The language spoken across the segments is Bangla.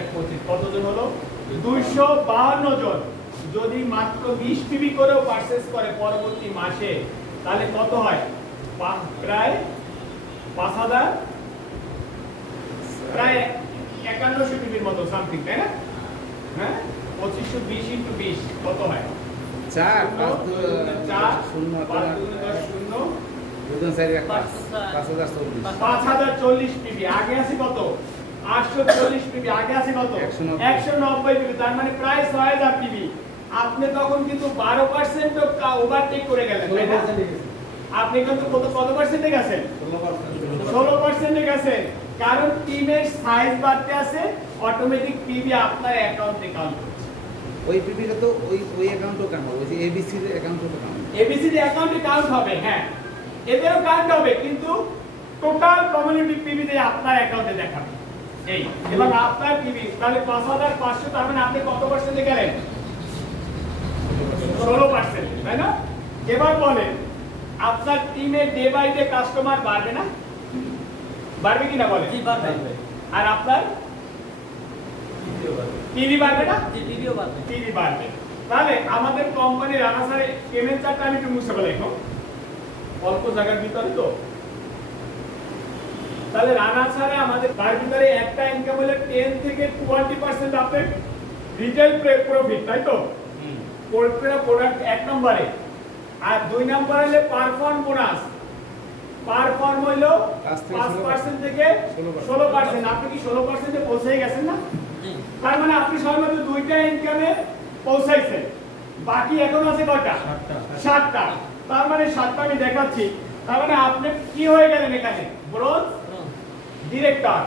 আর 25 কতজন হলো 252 জন। যদি মাত্র 20 পিবি করেও পারচেজ করে পরবর্তী মাসে তাহলে কত হয় প্রায় 5000 প্রায় 5100 পিবির মতো সামথিং, তাই না? হ্যাঁ 2520 * 20 কত হয় 4 5 4 0 5 10 0 5040 পিবি। আগে আছে কত 840 পিবি, আগে আছে কত 190 পিবি, তার মানে প্রায় 6000 পিবি। আপনি তখন কিন্তু 12% ওভারটেক করে গেলেন, তাই না? আপনি কিন্তু কত পার্সেন্টে গেছেন 16% গেছেন, কারণ টিমের সাইজ বাড়তে আছে, অটোমেটিক পিবি আপনার অ্যাকাউন্টে কাউন্ট করছে। ওই পিপিটা তো ওই অ্যাকাউন্টও কাউন্ট হবে, ওই যে এবিসি এর অ্যাকাউন্টও কাউন্ট হবে, এবিসি এর অ্যাকাউন্টে কাউন্ট হবে। হ্যাঁ এদেরও কাউন্ট হবে, কিন্তু টোটাল কমিউনিটি পিবি তে আপনার অ্যাকাউন্টে দেখাবে এই, এবং আপনার পিবি তাহলে 5500, তার মানে আপনি কত পার্সেন্টে গেলেন 16%, তাই না? এবার বলেন আপনার টিমে ডে বাই ডে কাস্টমার বাড়বে না? বাড়বে কিনা বলেন? জি বাড়বে। আর আপনার পিবি বাড়বে না? জি পিবিও বাড়বে। পিবি বাড়বে। তাহলে আমাদের কোম্পানি রানাসারে পেমেন্ট চার্টটা আমি একটু মুছে ফেলাই, অল্প জায়গার ভিতরে তো। তাহলে রানাসারে আমাদের তার ভিতরে একটা ইনকাম হলে 10 থেকে 20% আপনার রিটেল প্রফিট, তাই তো? প্রোডাক্ট এক নম্বরে, আর 2 নম্বরে হলে পারফর্ম বোনাস। পারফর্ম হইলো 5% থেকে 16%। আপনি কি 16% এ পৌঁছে গেছেন না? তার মানে আপনি সর্বমোট 2টা ইনকামে পৌঁছাইছেন, বাকি এখন আছে কয়টা 7টা। তার মানে 7টা আমি দেখাচ্ছি। তার মানে আপনি কি হয়ে গেলেন এখানে ব্রোঞ্জ ডিরেক্টর।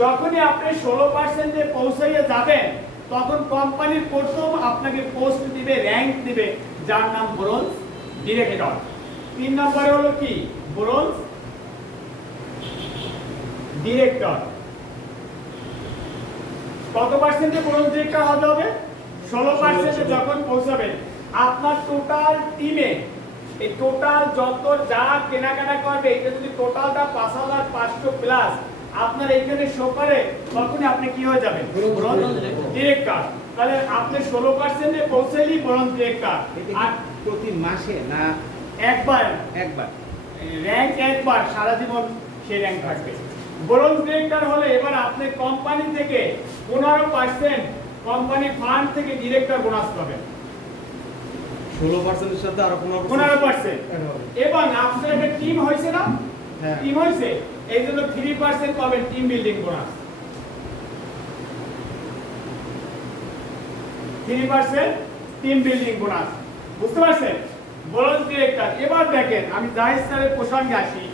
যখনই আপনি 16% এ পৌঁছাইয়ে যাবেন তখন কোম্পানির প্রথম আপনাকে পোস্ট দিবে, র‍্যাঙ্ক দিবে, যার নাম ব্রোঞ্জ ডিরেক্টর। 3 নম্বরে হলো কি ব্রোঞ্জ ডিরেক্টর। কত পার্সেন্টে ব্রোঞ্জ ডিরেক্টর হবে 16% এ যখন পৌঁছাবেন আপনার টোটাল টিমে এই টোটাল যত যা কেনাকাটা করবে এটা যদি টোটালটা 5500 প্লাস আপনার এইখানে শো করে, তখনই আপনি কি হয়ে যাবেন ব্রোঞ্জ ডিরেক্টর। তাহলে আপনি 16% এ পৌঁছাইলি ব্রোঞ্জ ডিরেক্টর। আর প্রতি মাসে না একবার র‍্যাঙ্ক একবার সারা জীবন সেই র‍্যাঙ্ক থাকবে। ব্রোঞ্জ ডিরেক্টর হলে এবার আপনি কোম্পানি থেকে 15% কোম্পানি ফান্ড থেকে ডিরেক্টর বোনাস পাবেন 16% এর সাথে আরো 15%। এবং আপনার একটা টিম হইছে না, টিম হইছে, এইজন্য 3% পাবেন team building bonus. 3% team building bonus, বুঝতে পারছেন? Bronze director. এবার দেখেন আমি জাহিদ স্যারের প্রসঙ্গে আসি।